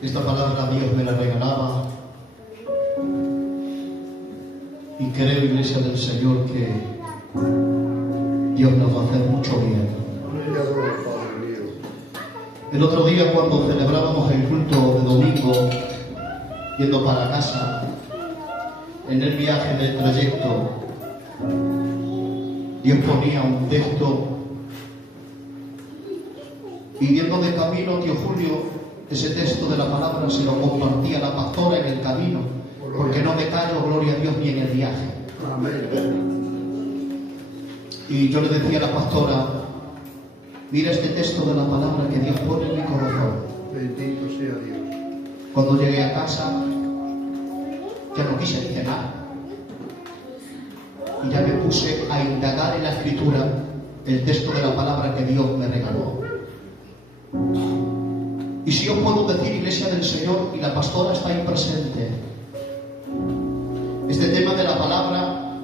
Esta palabra Dios me la regalaba y creo, Iglesia del Señor, que Dios nos va a hacer mucho bien. El otro día, cuando celebrábamos el culto de domingo, yendo para casa, en el viaje, en el trayecto, Dios ponía un texto y yendo de camino, tío Julio, ese texto de la palabra se lo compartía a la pastora en el camino, porque no me callo, gloria a Dios, ni en el viaje. Y yo le decía a la pastora: mira este texto de la palabra que Dios pone en mi corazón. Bendito sea Dios. Cuando llegué a casa, ya no quise ni cenar. Y ya me puse a indagar en la Escritura el texto de la palabra que Dios me regaló. Y si os puedo decir, Iglesia del Señor, y la pastora está ahí presente, este tema de la palabra,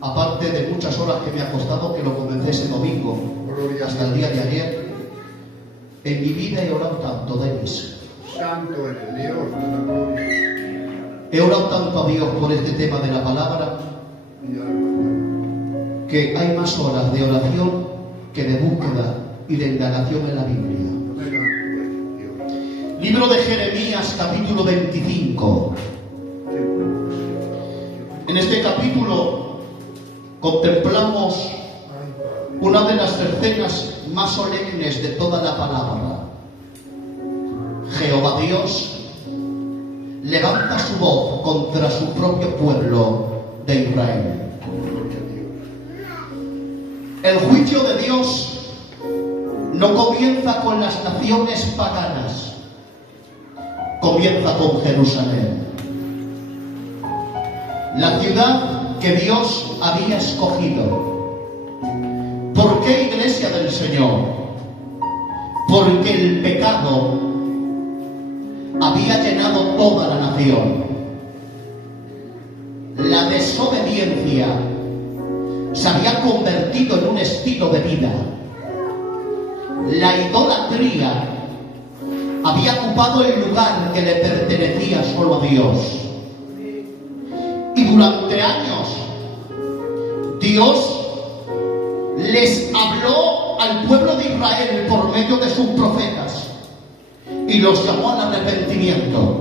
aparte de muchas horas que me ha costado, que lo comencé ese domingo hasta el día de ayer, en mi vida he orado tanto, Denis. Santo eres Dios de la gloria. He orado tanto a Dios por este tema de la palabra, que hay más horas de oración que de búsqueda y de indagación en la Biblia. Libro de Jeremías, capítulo 25. En este capítulo contemplamos una de las escenas más solemnes de toda la palabra. Jehová Dios levanta su voz contra su propio pueblo de Israel. El juicio de Dios no comienza con las naciones paganas, comienza con Jerusalén, la ciudad que Dios había escogido. ¿Por qué, Iglesia del Señor? Porque el pecado había llenado toda la nación. La desobediencia se había convertido en un estilo de vida. La idolatría había ocupado el lugar que le pertenecía solo a Dios. Y durante años Dios les habló al pueblo de Israel por medio de sus profetas y los llamó al arrepentimiento.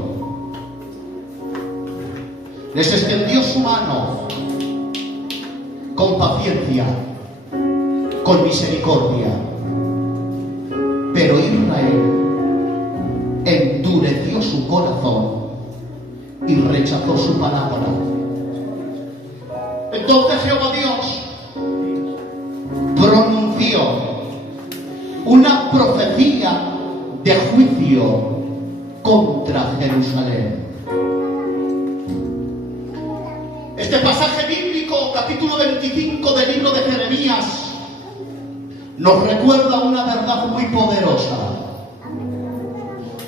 Les extendió su mano con paciencia, con misericordia. Pero Israel endureció su corazón y rechazó su palabra. Entonces Jehová Dios pronunció una profecía de juicio contra Jerusalén. Este pasaje bíblico, capítulo 25 del libro de Jeremías, nos recuerda una verdad muy poderosa.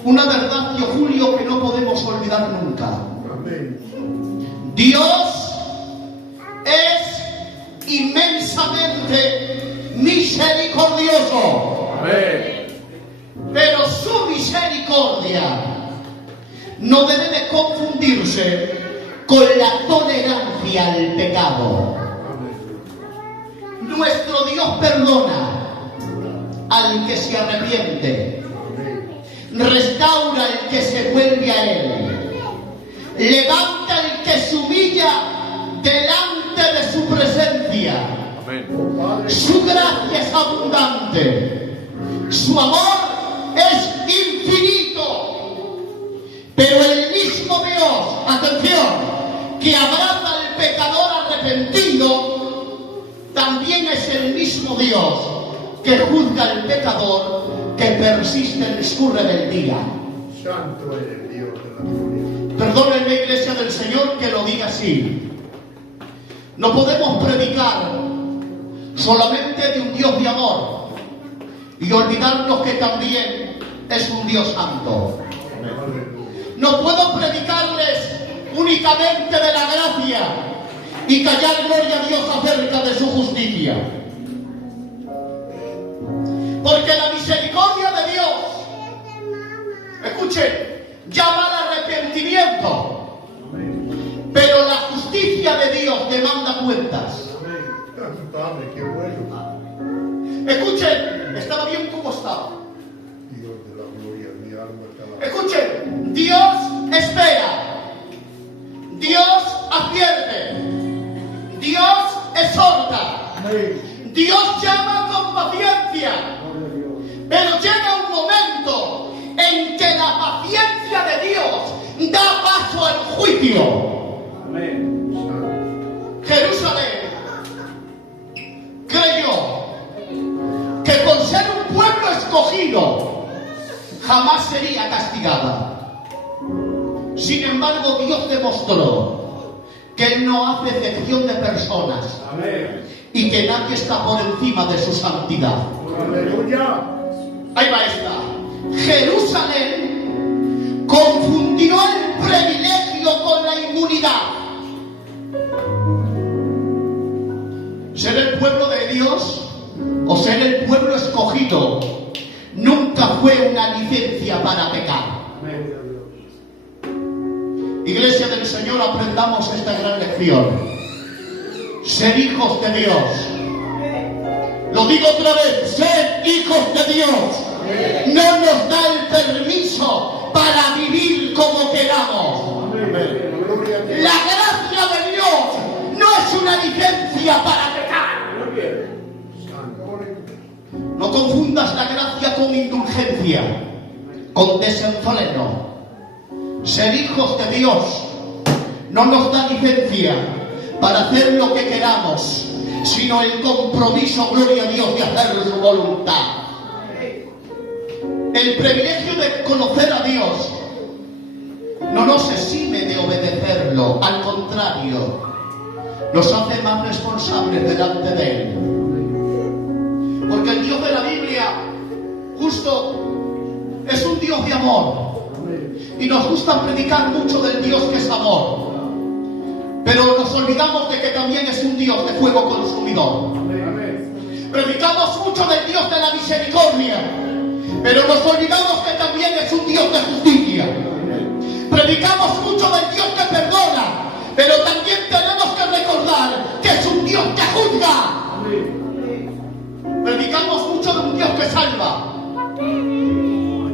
Una verdad, tío Julio, que no podemos olvidar nunca. Dios es inmensamente misericordioso. Amén. Pero su misericordia no debe de confundirse con la tolerancia al pecado. Nuestro Dios perdona al que se arrepiente, restaura al que se vuelve a Él, levanta al que se humilla delante de su presencia. Amén. Su gracia es abundante, su amor es infinito, pero el mismo Dios, atención, que abraza al pecador arrepentido, también es el mismo Dios que juzga al pecador que persiste en su rebeldía. Santo eres Dios de la gloria. Perdónenme, Iglesia del Señor, que lo diga así. No podemos predicar solamente de un Dios de amor y olvidarnos que también es un Dios santo. No puedo predicarles únicamente de la gracia y callar gloria a Dios acerca de su justicia. Porque la misericordia de Dios, escucha, escuchen, llama al arrepentimiento. Pero la justicia de Dios demanda cuentas. Padre, qué bueno. Escuchen, estaba bien como estaba. Dios de la gloria, mi alma te alaba. Escuchen, Dios espera, Dios advierte, Dios exhorta, Dios llama con paciencia, pero llega un momento en que la paciencia de Dios da paso al juicio. Jerusalén creyó que por ser un pueblo escogido jamás sería castigada. Sin embargo, Dios demostró que Él no hace excepción de personas. Y que nadie está por encima de su santidad. Aleluya. Ahí va esta. Jerusalén confundió el privilegio con la inmunidad. Ser el pueblo de Dios o ser el pueblo escogido nunca fue una licencia para pecar. Iglesia del Señor, aprendamos esta gran lección. Ser hijos de Dios. Lo digo otra vez, ser hijos de Dios no nos da el permiso para vivir como queramos. La gracia de Dios no es una licencia para pecar. No confundas la gracia con indulgencia, con desenfreno. Ser hijos de Dios no nos da licencia para hacer lo que queramos, sino el compromiso, gloria a Dios, de hacer su voluntad. El privilegio de conocer a Dios no nos exime de obedecerlo, al contrario, nos hace más responsables delante de Él. Porque el Dios de la Biblia, justo, es un Dios de amor. Y nos gusta predicar mucho del Dios que es amor. Pero nos olvidamos de que también es un Dios de fuego consumidor. Predicamos mucho del Dios de la misericordia, pero nos olvidamos que también es un Dios de justicia. Predicamos mucho del Dios que perdona, pero también tenemos que recordar que es un Dios que juzga. Predicamos mucho de un Dios que salva,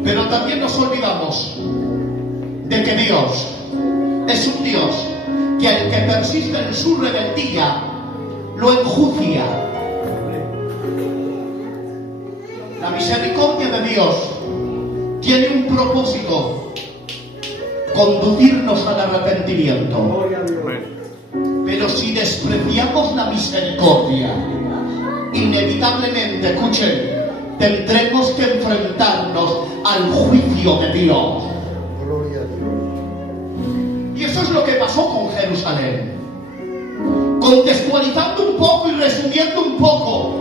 pero también nos olvidamos de que Dios es un Dios que al que persiste en su rebeldía lo enjucia. La misericordia de Dios tiene un propósito: conducirnos al arrepentimiento. Pero si despreciamos la misericordia, inevitablemente, escuchen, tendremos que enfrentarnos al juicio de Dios. Gloria a Dios. Y eso es lo que pasó con Jerusalén. Contextualizando un poco y resumiendo un poco,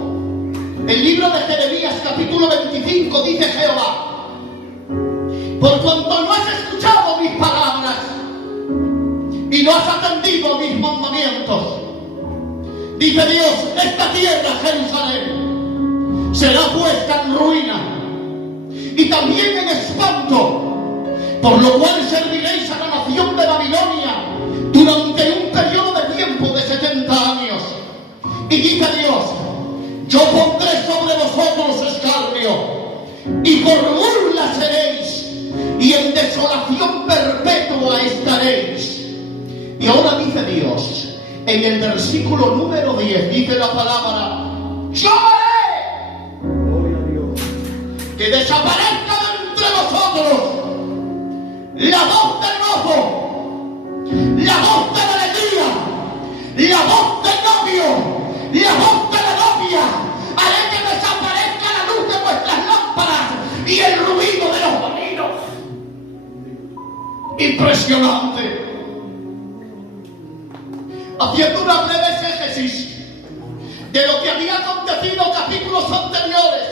el libro de Jeremías capítulo 25 dice Jehová: por cuanto no has escuchado mis palabras y no has atendido mis mandamientos, dice Dios, esta tierra, Jerusalén, será puesta en ruina y también en espanto, por lo cual serviréis a la nación de Babilonia durante un periodo de tiempo de 70 años. Y dice Dios: yo pondré sobre vosotros escarnio, y por burla seréis, y en desolación perpetua estaréis. Y ahora dice Dios, en el versículo número 10, dice la palabra: yo haré que desaparezca de entre vosotros la voz del gozo, la voz de la alegría, la voz del novio, la voz de la novia. Haré que desaparezca la luz de vuestras lámparas y el ruido de los molinos. Impresionante. Haciendo una breve exégesis de lo que había acontecido en capítulos anteriores,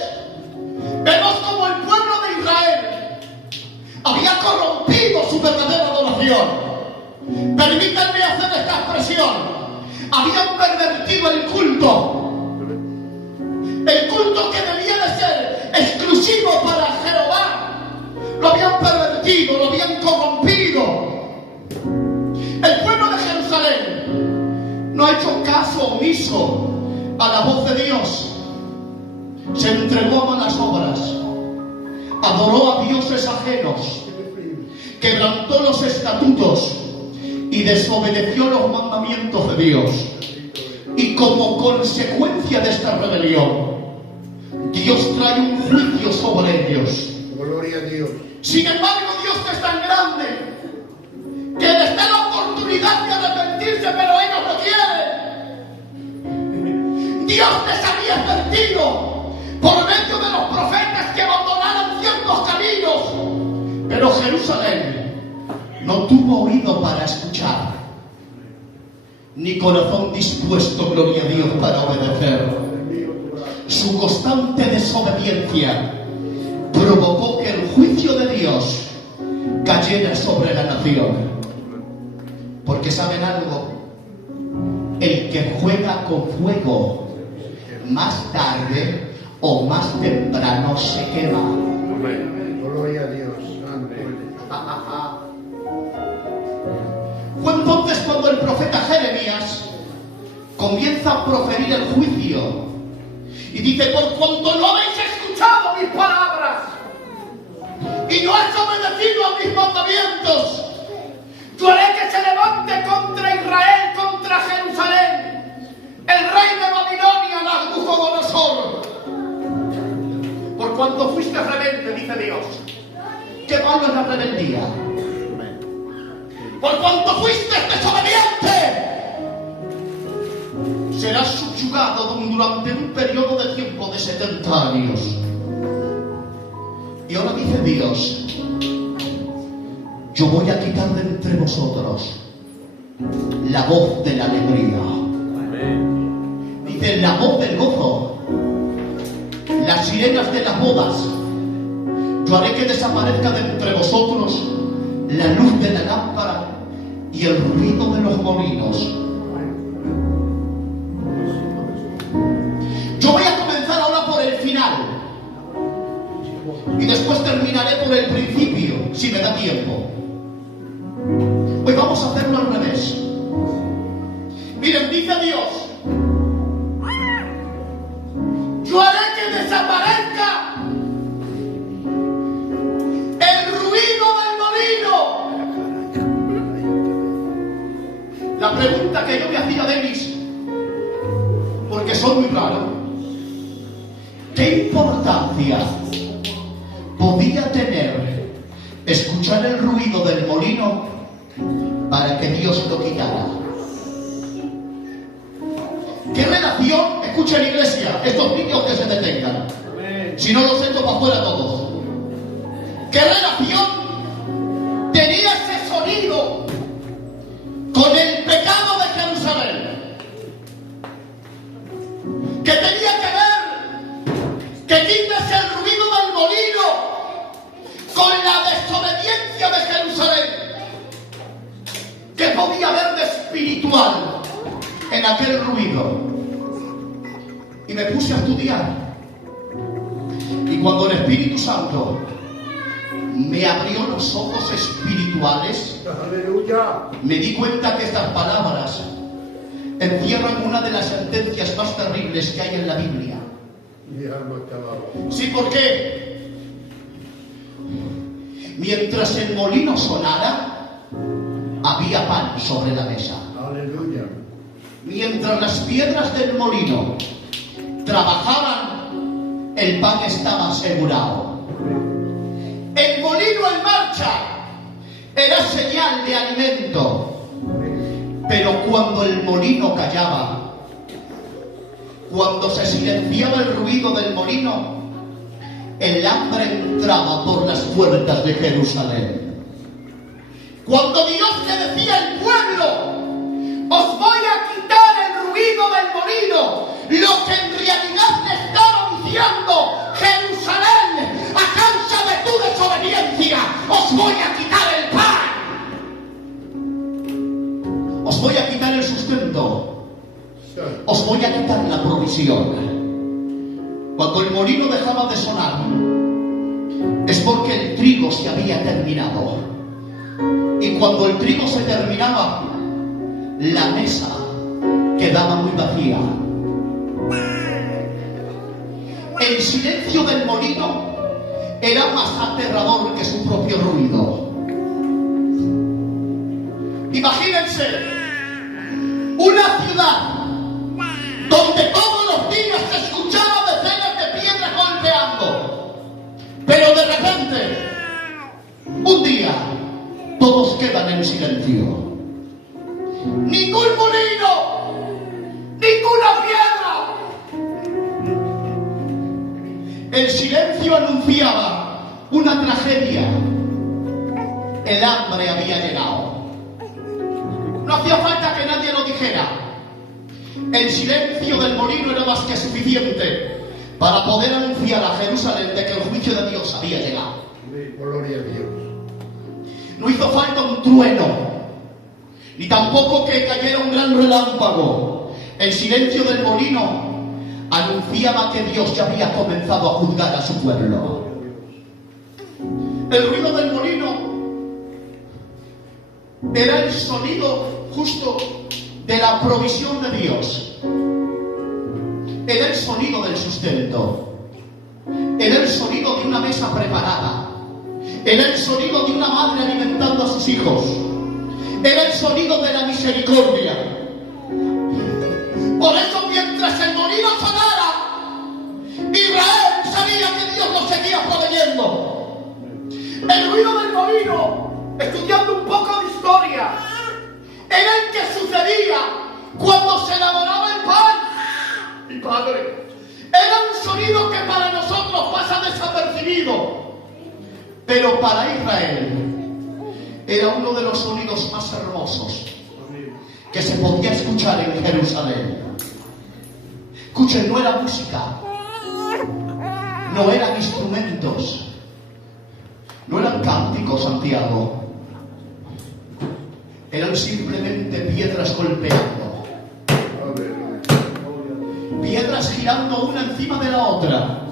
vemos como el pueblo de Israel había corrompido su verdadera adoración. Permítanme hacer esta expresión: habían pervertido el culto que debía de ser exclusivo para Jehová, lo habían pervertido. omiso a la voz de Dios, se entregó a malas obras, adoró a dioses ajenos, quebrantó los estatutos y desobedeció los mandamientos de Dios. Y como consecuencia de esta rebelión, Dios trae un juicio sobre ellos. Gloria a Dios. Sin embargo, Dios es tan grande que les da la oportunidad de arrepentirse, pero ellos no quieren. Dios les había advertido por medio de los profetas que abandonaran ciertos caminos, pero Jerusalén no tuvo oído para escuchar, ni corazón dispuesto, gloria a Dios, para obedecer. Su constante desobediencia provocó que el juicio de Dios cayera sobre la nación. Porque ¿saben algo? El que juega con fuego, más tarde o más temprano se quema. Gloria a Dios. Santo. Fue entonces cuando el profeta Jeremías comienza a proferir el juicio y dice: por cuanto no habéis escuchado mis palabras y no has obedecido a mis mandamientos, yo haré que se levante contra Israel, contra Jerusalén, el rey de Babilonia, Nabucodonosor. Por cuanto fuiste rebelde, dice Dios. ¿Qué malo es la rebeldía? Por cuanto fuiste desobediente, serás subyugado durante un periodo de tiempo de 70 años. Y ahora dice Dios: yo voy a quitar de entre vosotros la voz de la alegría. Dice: la voz del gozo, las sirenas de las bodas. Yo haré que desaparezca de entre vosotros la luz de la lámpara y el ruido de los molinos. Yo voy a comenzar ahora por el final y después terminaré por el principio, si me da tiempo. Hoy vamos a hacerlo al revés. Miren, dice Dios: yo haré que desaparezca el ruido del molino. La pregunta que yo me hacía, Denis, porque soy muy raro: ¿qué importancia podía tener escuchar el ruido del molino para que Dios lo quitara? ¿Qué relación? Escuchen, iglesia, estos niños que se detengan, si no los echo para afuera todos. ¿Qué relación tenía ese sonido con el pecado de Jerusalén? ¿Qué tenía que ver que quites el ruido del molino con la desobediencia de Jerusalén? ¿Qué podía haber de espiritual en aquel ruido? Y me puse a estudiar. Y cuando el Espíritu Santo me abrió los ojos espirituales, Aleluya. me di cuenta que estas palabras encierran una de las sentencias más terribles que hay en la Biblia. Mi alma te alaba. Sí, ¿por qué? Mientras el molino sonara, había pan sobre la mesa. Aleluya. Mientras las piedras del molino trabajaban, el pan estaba asegurado. El molino en marcha era señal de alimento. Pero cuando el molino callaba, cuando se silenciaba el ruido del molino, el hambre entraba por las puertas de Jerusalén. Cuando Dios le decía al pueblo: os voy a quitar el ruido del molino, lo que en realidad le estaba diciendo: Jerusalén, a causa de tu desobediencia, os voy a quitar el pan. Os voy a quitar el sustento. Os voy a quitar la provisión. Cuando el molino dejaba de sonar, es porque el trigo se había terminado. Y cuando el trigo se terminaba, la mesa quedaba muy vacía. El silencio del molino era más aterrador que su propio ruido. Imagínense una ciudad donde todos los días se escuchaban decenas de piedras golpeando, pero de repente, un día, todos quedan en silencio. Ningún molino, ninguna piedra. El silencio anunciaba una tragedia. El hambre había llegado. No hacía falta que nadie lo dijera. El silencio del molino era más que suficiente para poder anunciar a Jerusalén de que el juicio de Dios había llegado. Gloria a Dios. No hizo falta un trueno, ni tampoco que cayera un gran relámpago. El silencio del molino anunciaba que Dios ya había comenzado a juzgar a su pueblo. El ruido del molino era el sonido justo de la provisión de Dios. Era el sonido del sustento. Era el sonido de una mesa preparada. Era el sonido de una madre alimentando a sus hijos. Era el sonido de la misericordia. Por eso, mientras el molino sonara, Israel sabía que Dios lo seguía proveyendo. El ruido del molino, estudiando un poco de historia, era el que sucedía cuando se elaboraba el pan. Mi padre, era un sonido que para nosotros pasa desapercibido, pero para Israel era uno de los sonidos más hermosos que se podía escuchar en Jerusalén. Escuchen, no era música, no eran instrumentos, no eran cánticos, Santiago, eran simplemente piedras golpeando, piedras girando una encima de la otra.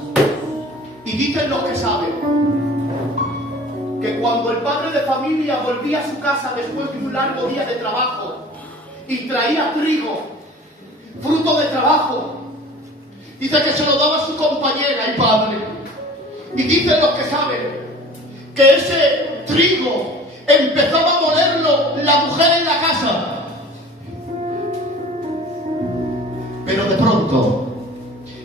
Y dicen los que saben que cuando el padre de familia volvía a su casa después de un largo día de trabajo y traía trigo, fruto de trabajo, dice que se lo daba a su compañera y padre. Y dicen los que saben que ese trigo empezaba a molerlo la mujer en la casa. Pero de pronto,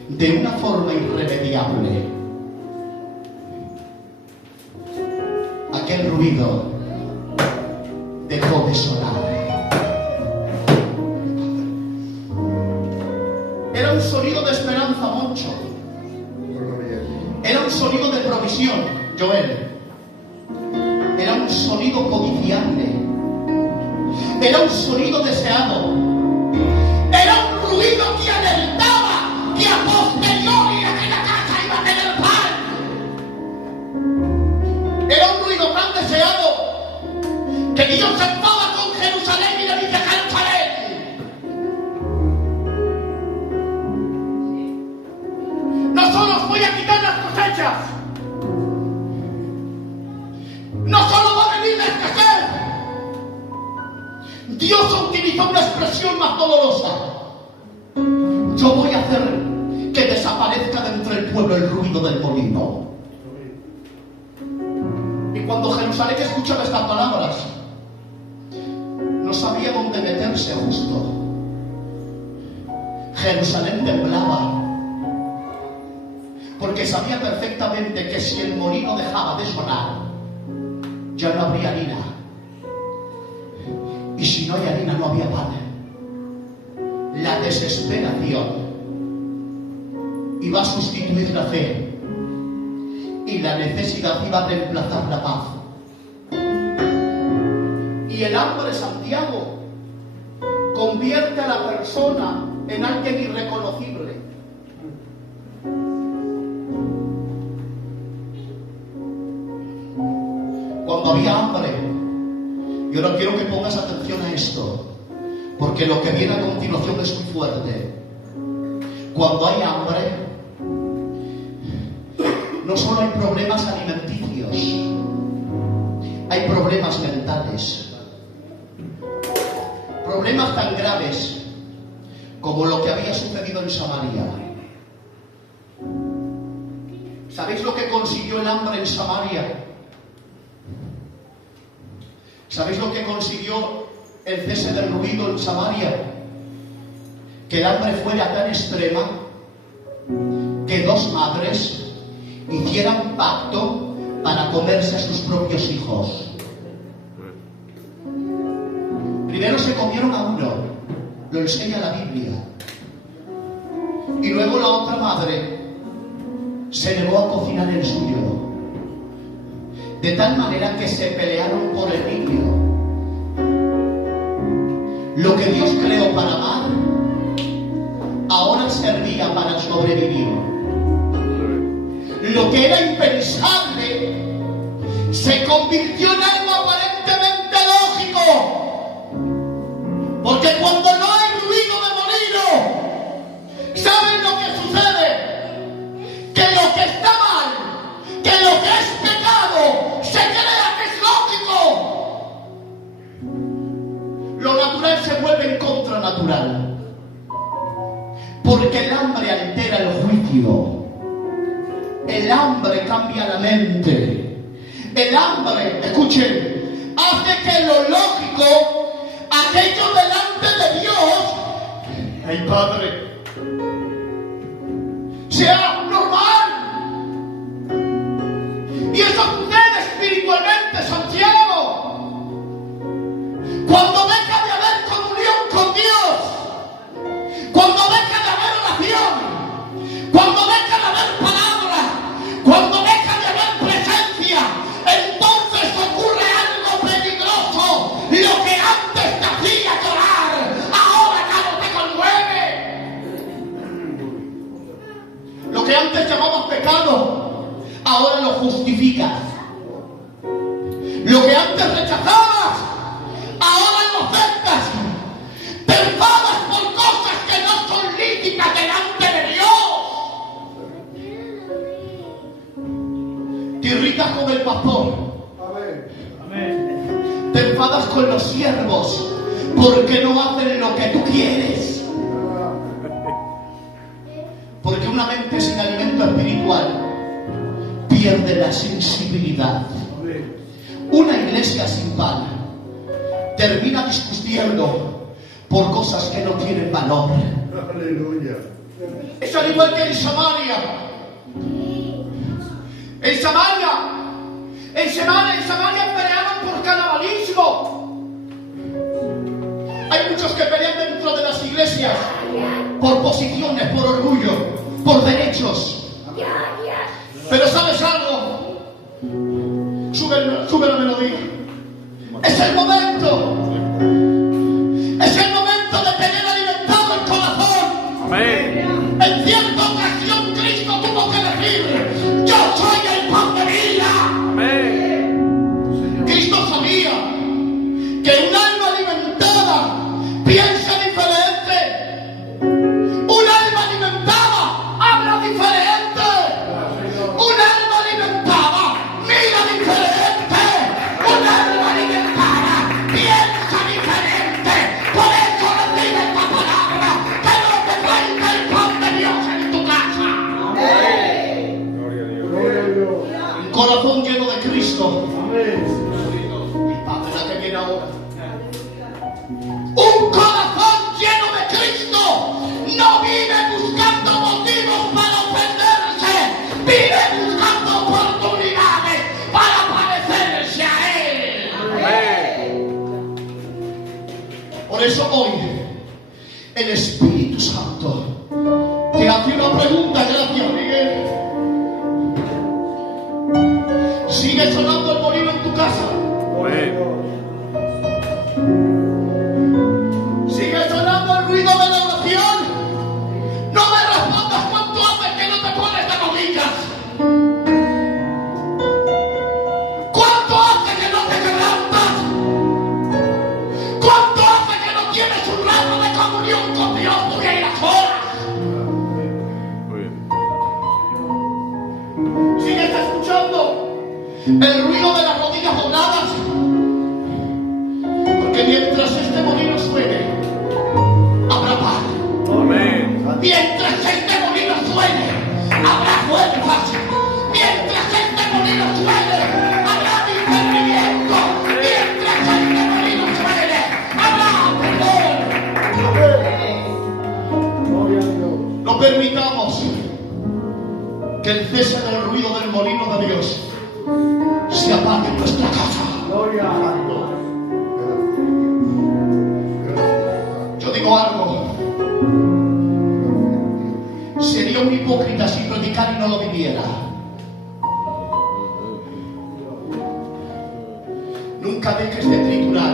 de una forma irremediable, aquel ruido dejó de sonar. Era un sonido de esperanza, Moncho. Era un sonido de provisión, Joel. Era un sonido codiciable. Era un sonido deseado. Era un ruido que alertaba que a posteriori aquella casa iba a tener pan. Era un ruido tan deseado que Dios se enfada con Jerusalén y le dice: Jerusalén, no solo os voy a quitar las cosechas, no solo va a venir la escasez. Dios utilizó una expresión más dolorosa: yo voy a hacer que desaparezca de entre el pueblo el ruido del molino. Y cuando Jerusalén escuchaba estas palabras, no sabía dónde meterse justo. Jerusalén temblaba, porque sabía perfectamente que si el molino dejaba de sonar, ya no habría harina. Y si no hay harina, no había pan. La desesperación iba a sustituir la fe, y la necesidad iba a reemplazar la paz. Y el hambre, Santiago, convierte a la persona en alguien irreconocible. Cuando había hambre, yo no quiero que pongas atención a esto, porque lo que viene a continuación es muy fuerte. Cuando hay hambre, no solo hay problemas alimenticios, hay problemas mentales. Problemas tan graves como lo que había sucedido en Samaria. ¿Sabéis lo que consiguió el hambre en Samaria? ¿Sabéis lo que consiguió el cese del ruido en Samaria? Que el hambre fuera tan extrema que dos madres hicieran pacto para comerse a sus propios hijos. Primero se comieron a uno, lo enseña la Biblia, y luego la otra madre se negó a cocinar el suyo, de tal manera que se pelearon por el niño. Lo que Dios creó para amar ahora servía para sobrevivir. Lo que era impensable se convirtió en algo aparentemente lógico, porque cuando no hay ruido de molino, ¿saben lo que sucede? Que lo que está mal, que lo que es pecado, se crea que es lógico. Lo natural se vuelve en contra natural, porque el hambre altera el juicio. El hambre cambia la mente. El hambre, escuchen, hace que lo lógico, aquello delante de Dios, el Padre, sea normal. Y eso sucede espiritualmente, Santiago. Cuando deja de haber comunión con Dios, cuando deja de haber oración, cuando deja de haber palabra, cuando deja de haber presencia, entonces ocurre algo peligroso. Lo que antes te hacía llorar, ahora ya no te conmueve. Lo que antes llamabas pecado, ahora lo justificas. Lo que antes rechazabas, ahora lo aceptas. Te enfadas por cosas que no son lícitas delante de Dios. Te irritas con el pastor. Te enfadas con los siervos porque no hacen lo que tú quieres. Porque una mente sin alimento espiritual pierde la sensibilidad. Una iglesia sin pan termina discutiendo por cosas que no tienen valor. Aleluya. Es al igual que en Samaria. En Samaria peleaban por canibalismo. Hay muchos que pelean dentro de las iglesias por posiciones, por orgullo, por derechos. Pero ¿sabes algo? Sube la melodía. Es el momento. Es el momento de tener alimentado el corazón. Amén. En cierta ocasión Cristo tuvo que decir: yo soy el pan de vida. Amén. Cristo sabía que un alma alimentada piensa diferente. Un alma alimentada habla diferente. Un alma alimentada mira diferente. Un alma alimentada piensa diferente. Por eso recibe esta palabra, que no te falta el pan de Dios en tu casa. Gloria a Dios. Un corazón lleno de Cristo. Amén. Mi Padre, la que viene ahora. Un corazón lleno de Cristo no vive buscando motivos para ofenderse, vive buscando oportunidades para parecerse a Él. Amén. Por eso hoy el Espíritu Santo te hace una pregunta. Gracias, Miguel. ¿Sigue sonando el molino en tu casa? Amén. ¿Sigue sonando el ruido de la oración? No me respondas cuánto hace que no te pones de rodillas. ¿Cuánto hace que no te quebrantas? ¿Cuánto hace que no tienes un rato de comunión con Dios porque hay las horas? Muy bien. ¿Sigues escuchando el ruido de las rodillas dobladas? Porque mientras este molino suene, habrá paz. Mientras este molino suene, habrá fuerzas. Mientras este molino suene, habrá discernimiento. Mientras este molino suene, habrá perdón. No permitamos que el cese del ruido del molino de Dios se apague en nuestra casa. Yo digo algo. Sería un hipócrita si predicara y no lo viviera. Nunca dejes de triturar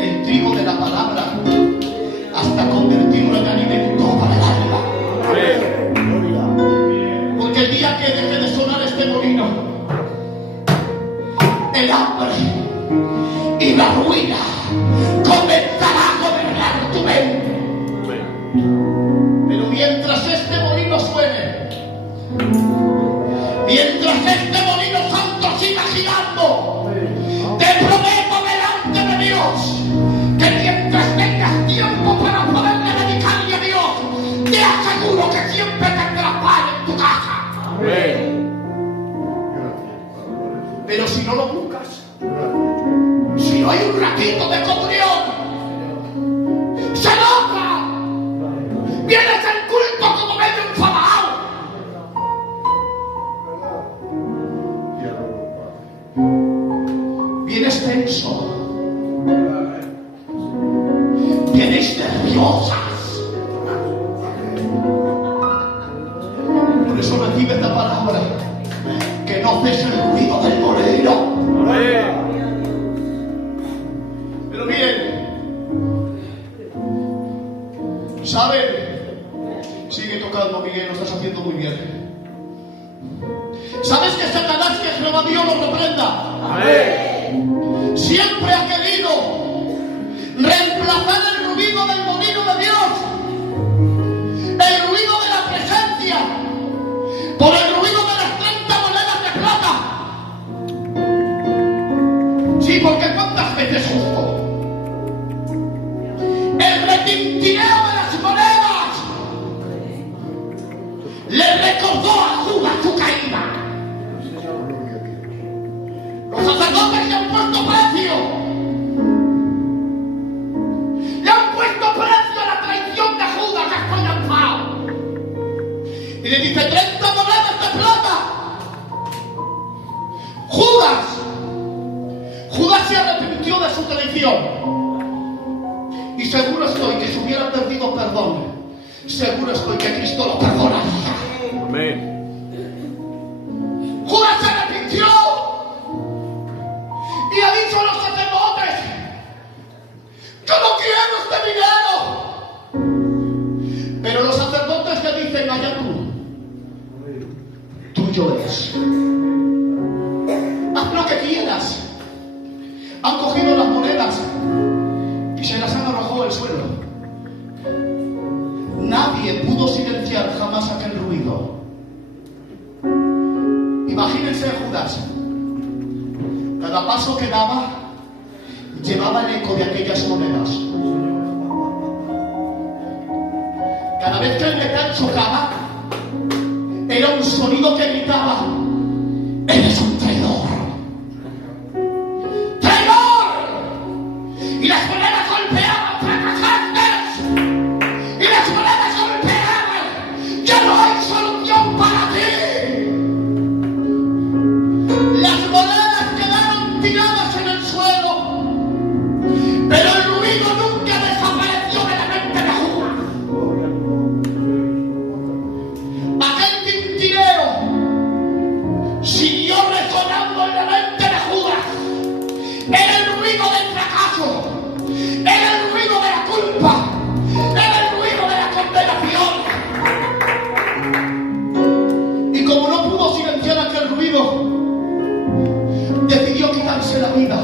el trigo de la palabra hasta convertirlo en alimento para el alma. Porque el día que deje de sonar este molino, el hambre y la ruina comenzará a gobernar tu mente. Pero mientras este molino suene, mientras este molino santo siga girando, te prometo delante de Dios que mientras tengas tiempo para poderle dedicarle a Dios, te aseguro que siempre tendrás paz en tu casa. Pero si no lo buscas, si no hay un ratito de comunión, se nota. Vienes al culto como medio enfadado. Vienes tenso. Vienes nerviosas. Por eso recibe esta palabra. Que no cese el ruido del molino. Pero miren, ¿saben? Sigue tocando, Miguel, lo estás haciendo muy bien. ¿Sabes que Satanás, que Jehová Dios lo reprenda? Siempre ha querido reemplazar el ruido del molino de Dios, el ruido de la presencia, por el ruido de las 30 monedas de plata. Sí, porque ¿cuántas veces justo? El retintineo de las monedas le recordó a Judas su caída. Los sacerdotes le han puesto precio. Le han puesto precio a la traición de Judas que fue lanzado. Y le dice 30 monedas de plata. Judas se arrepintió de su traición. Y seguro estoy que si hubiera perdido perdón, seguro estoy que Cristo lo perdonaría. Amén. Judas se arrepintió y ha dicho a los sacerdotes: yo no quiero este dinero. Pero los sacerdotes le dicen: allá tuyo es. Haz lo que quieras. Han cogido las monedas y se las han arrojado al suelo. Nadie pudo silenciar jamás aquel ruido. Imagínense a Judas. Cada paso que daba llevaba el eco de aquellas monedas. Cada vez que el metal chocaba, era un sonido que gritaba: eres un traidor. Y las monedas golpeaban fracasantes. Y las monedas golpeaban: ya no hay solución para ti. Las monedas quedaron tiradas en el suelo. Pero el ruido nunca desapareció de la mente de Judas. Aquel tintineo siguió resonando en la mente de Judas. Era el ruido del fracaso. Era el ruido de la culpa. Era el ruido de la condenación. Y como no pudo silenciar aquel ruido, decidió quitarse la vida.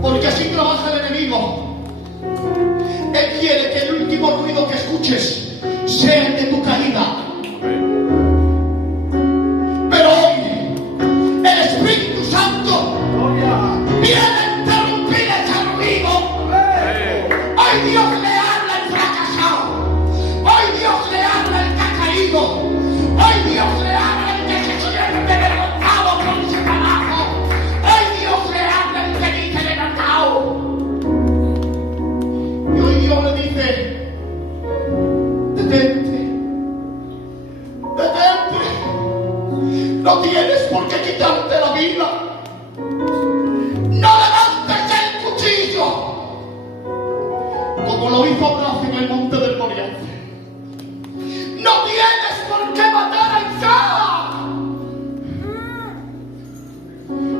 Porque así trabaja el enemigo. Él quiere que el último ruido que escuches sea el de tu caída. Pero hoy el Espíritu Santo viene a interrumpir ese ruido. Hoy Dios le habla al fracasado. tienes por qué quitarte la vida. No levantes el cuchillo como lo hizo Abraham en el monte del Moriah. No tienes por qué matar a Isaac.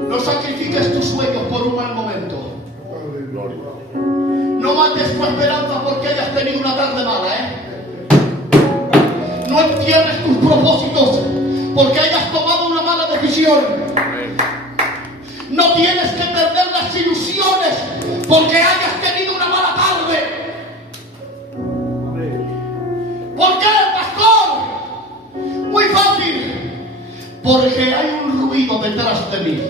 No sacrifiques tus sueños por un mal momento. No mates tu esperanza porque hayas tenido una tarde mala, No entierres tus propósitos porque hayas tomado una mala decisión. No tienes que perder las ilusiones porque hayas tenido una mala tarde. ¿Por qué, pastor? Muy fácil. Porque hay un ruido detrás de mí.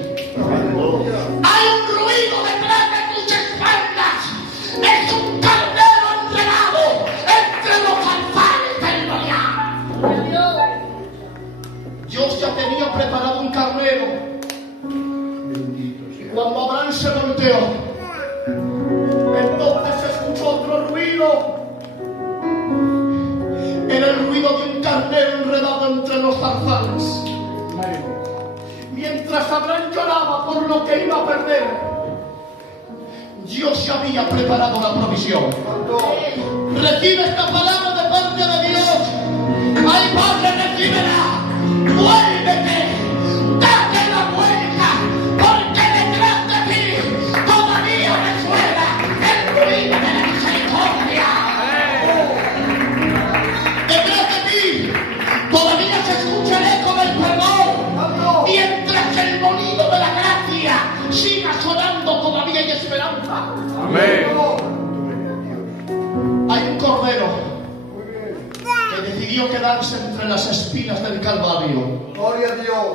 Hay un ruido detrás de tus espaldas. Es un carnero entregado entre los alfares del Goliat. Dios ya tenía preparado un carnero. Y cuando Abraham se volteó, entonces se escuchó otro ruido. Era el ruido de un carnero enredado entre los zarzales. Mientras Abraham lloraba por lo que iba a perder, Dios ya había preparado la provisión. Recibe esta palabra de parte de Dios. Ay, Padre, recíbela. Vuélvete, date la vuelta, porque detrás de ti todavía resuena el ruido de la misericordia. Detrás de ti todavía se escucha el eco del perdón, mientras el sonido de la gracia siga sonando, todavía hay esperanza. Amén. Hay un cordero que decidió quedarse entre las espinas del Calvario. Gloria a Dios.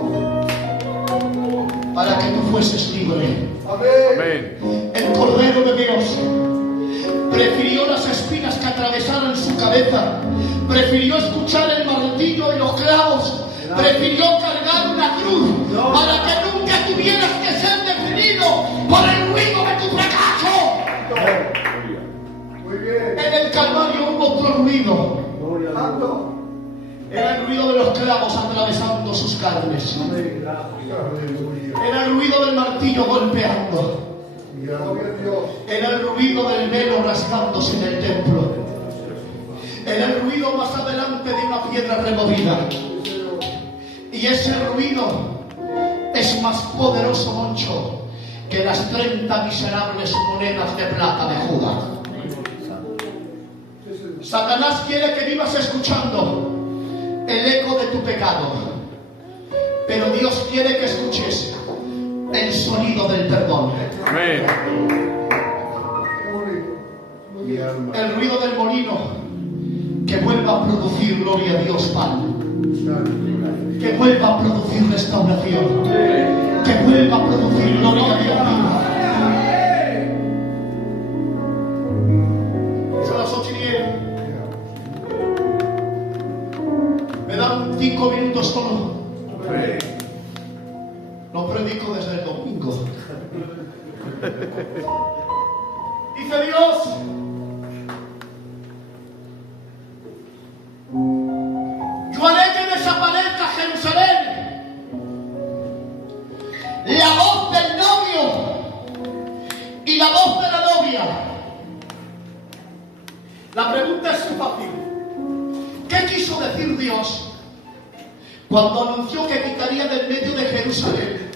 Para que tú fueses libre. Amén. Amén. El Cordero de Dios prefirió las espinas que atravesaran su cabeza, prefirió escuchar el martillo y los clavos, prefirió cargar una cruz para que nunca tuvieras que ser definido por el ruido de tu fracaso. Muy bien. En el Calvario hubo otro ruido. Gloria a Dios. Era el ruido de los clavos atravesando sus carnes. Amén. Gracias. Aleluya. Era el ruido del martillo golpeando. Gloria a Dios. Era el ruido del velo rasgándose en el templo. Era el ruido más adelante de una piedra removida. Y ese ruido es más poderoso, Moncho, que las 30 miserables monedas de plata de Judas. Satanás quiere que vivas escuchando el eco de tu pecado, pero Dios quiere que escuches el sonido del perdón. Amén. Mi alma. El ruido del molino que vuelva a producir, gloria a Dios, pan. Que vuelva a producir restauración. Que vuelva a producir, gloria a Dios, vida. Son las 8:10. Me dan 5 minutos solo. No predico desde el domingo. Dice Dios: yo haré que desaparezca Jerusalén la voz del novio y la voz de la novia. La pregunta es muy fácil. ¿Qué quiso decir Dios cuando anunció que quitaría del medio de Jerusalén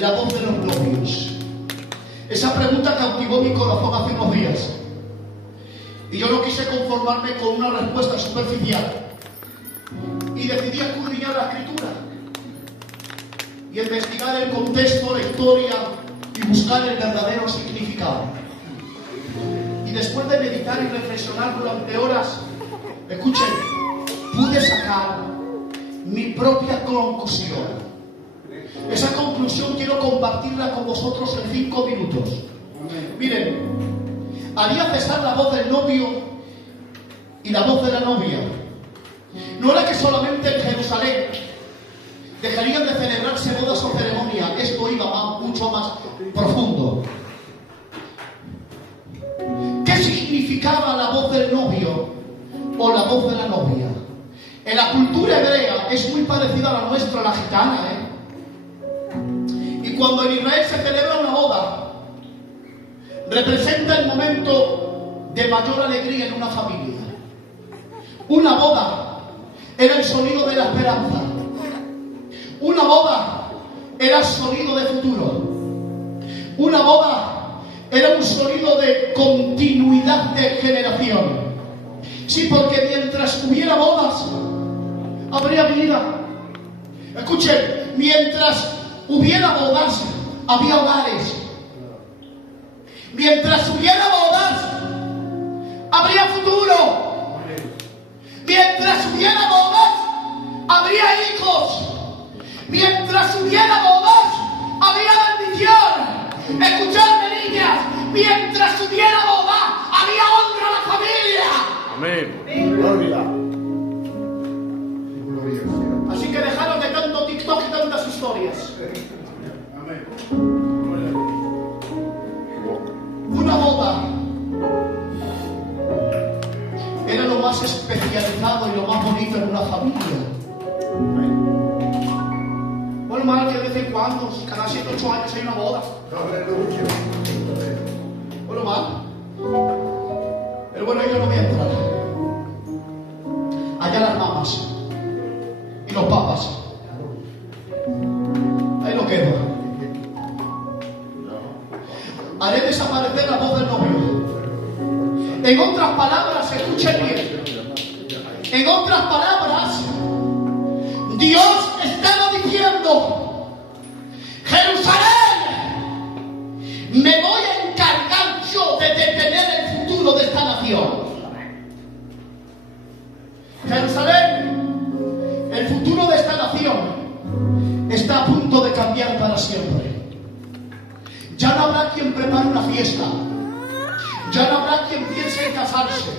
la voz de los novios? Esa pregunta cautivó mi corazón hace unos días. Y yo no quise conformarme con una respuesta superficial. Y decidí escudriñar la escritura. Y investigar el contexto, la historia y buscar el verdadero significado. Y después de meditar y reflexionar durante horas, escuchen, pude sacar mi propia conclusión. Esa conclusión quiero compartirla con vosotros en 5 minutos. Miren, haría cesar la voz del novio y la voz de la novia. No era que solamente en Jerusalén dejarían de celebrarse bodas o ceremonias. Esto iba mucho más profundo. ¿Qué significaba la voz del novio o la voz de la novia? En la cultura hebrea, hebrea es muy parecida a la nuestra, la gitana, Y cuando en Israel se celebra una boda, representa el momento de mayor alegría en una familia. Una boda era el sonido de la esperanza. Una boda era el sonido de futuro. Una boda era un sonido de continuidad de generación. Sí, porque mientras hubiera bodas, habría vida. Escuchen, mientras hubiera bodas, había hogares. Mientras hubiera bodas, habría futuro. Mientras hubiera bodas, habría hijos. Mientras hubiera bodas, habría bendición. Escuchadme, niñas, mientras hubiera bodas, había honra a la familia. Amén. Gloria. Gloria sea. Así que dejaros de tanto TikTok y tantas historias. Amén. Una boda era lo más especializado y lo más bonito en una familia. Bueno, mal que de vez en cuando, cada 7 o 8 años hay una boda. Aleluya. Bueno, mal. Pero bueno, yo no voy a entrar. Allá las mamás y los papas. Ahí lo quedo. Haré desaparecer la voz del novio. En otras palabras, escuchen bien. En otras palabras, Dios estaba diciendo: Jerusalén, me voy a encargar yo de detener el futuro de esta nación. Jerusalén, el futuro de esta nación está a punto de cambiar para siempre. Ya no habrá quien prepare una fiesta. Ya no habrá quien piense en casarse.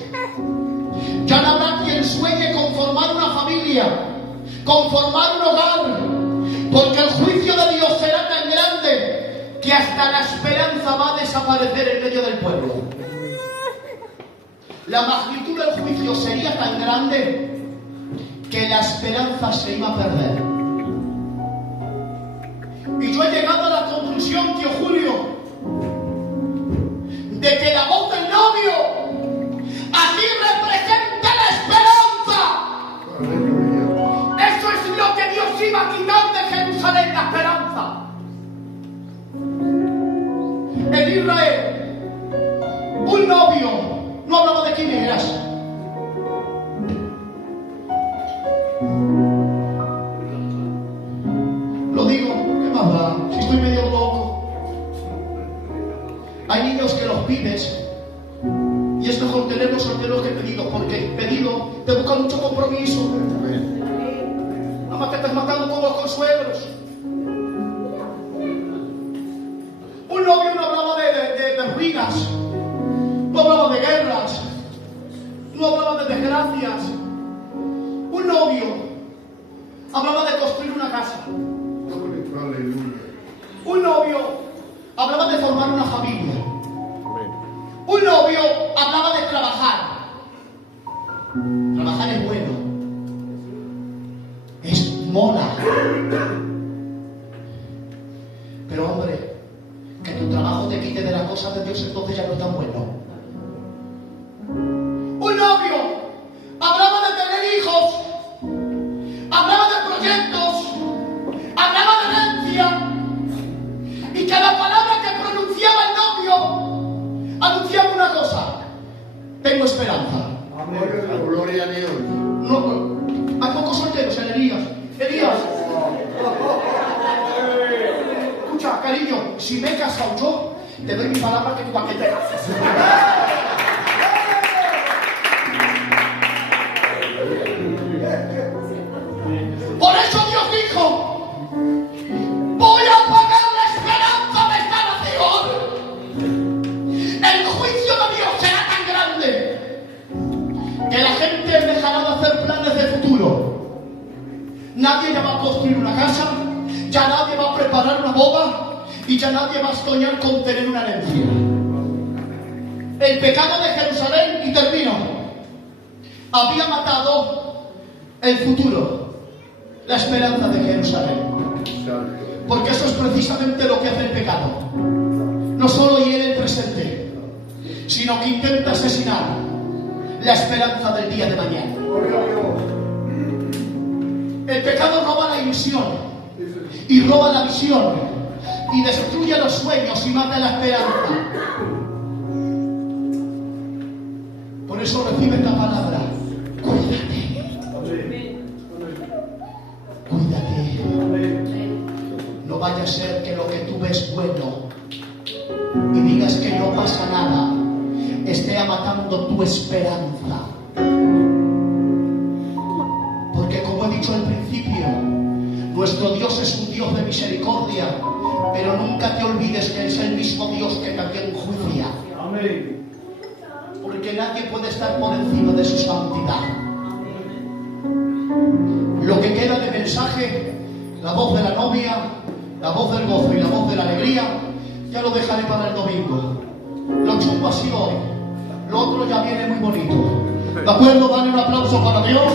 Ya no habrá quien sueñe con formar una familia, con formar un hogar, porque el juicio de Dios será tan grande que hasta la esperanza va a desaparecer en medio del pueblo. La magnitud del juicio sería tan grande que la esperanza se iba a perder. Y yo he llegado a la conclusión, tío Julio, de que la voz del novio aquí representa la esperanza. Aleluya. Eso es lo que Dios iba a quitar de Jerusalén, la esperanza. En Israel, un novio no hablaba de quimeras. Lo digo, ¿qué más da? Si estoy medio loco. Hay niños que los pides y es mejor tenerlos solteros que pedidos, porque pedido te busca mucho compromiso. Nada más que estás matando como los consuegros. Un novio no hablaba de ruinas, no hablaba de guerras, no hablaba de desgracias. Un novio hablaba de construir una casa. Aleluya. Un novio hablaba de formar una familia. Amén. Un novio hablaba de trabajar. Trabajar es bueno. Es mola. Pero hombre, que tu trabajo te quite de las cosas de Dios, entonces ya no es tan bueno. Un novio hablaba de tener hijos. Hablaba de proyectos. Hablaba de herencia. Y cada palabra que pronunciaba el novio anunciaba una cosa: tengo esperanza. Amén. Gloria a Dios. No, hay pocos solteros en Elías. Elías, escucha, cariño, si me he casado yo, te doy mi palabra que tú para que te cases. Por eso Dios dijo: voy a apagar la esperanza de esta nación. El juicio de Dios será tan grande que la gente dejará de hacer planes de futuro. Nadie ya va a construir una casa, ya nadie va a preparar una boda y ya nadie va a soñar con tener una herencia. El pecado de Jerusalén, y termino, había matado el futuro. la esperanza de Jerusalén. Santo. Porque eso es precisamente lo que hace el pecado. No solo hiere el presente, sino que intenta asesinar la esperanza del día de mañana. Gloria a Dios. El pecado roba la ilusión y roba la visión y destruye los sueños y mata la esperanza. Por eso recibe esta palabra: cuídate, cuídate. No vaya a ser que lo que tú ves bueno y digas que no pasa nada esté matando tu esperanza. Porque como he dicho al principio, nuestro Dios es un Dios de misericordia, pero nunca te olvides que es el mismo Dios que también juicia. Amén. Porque nadie puede estar por encima de su santidad. Lo que queda de mensaje, la voz de la novia, la voz del gozo y la voz de la alegría, ya lo dejaré para el domingo. Lo chupo así hoy. Lo otro ya viene muy bonito. ¿De acuerdo? Dale un aplauso para Dios.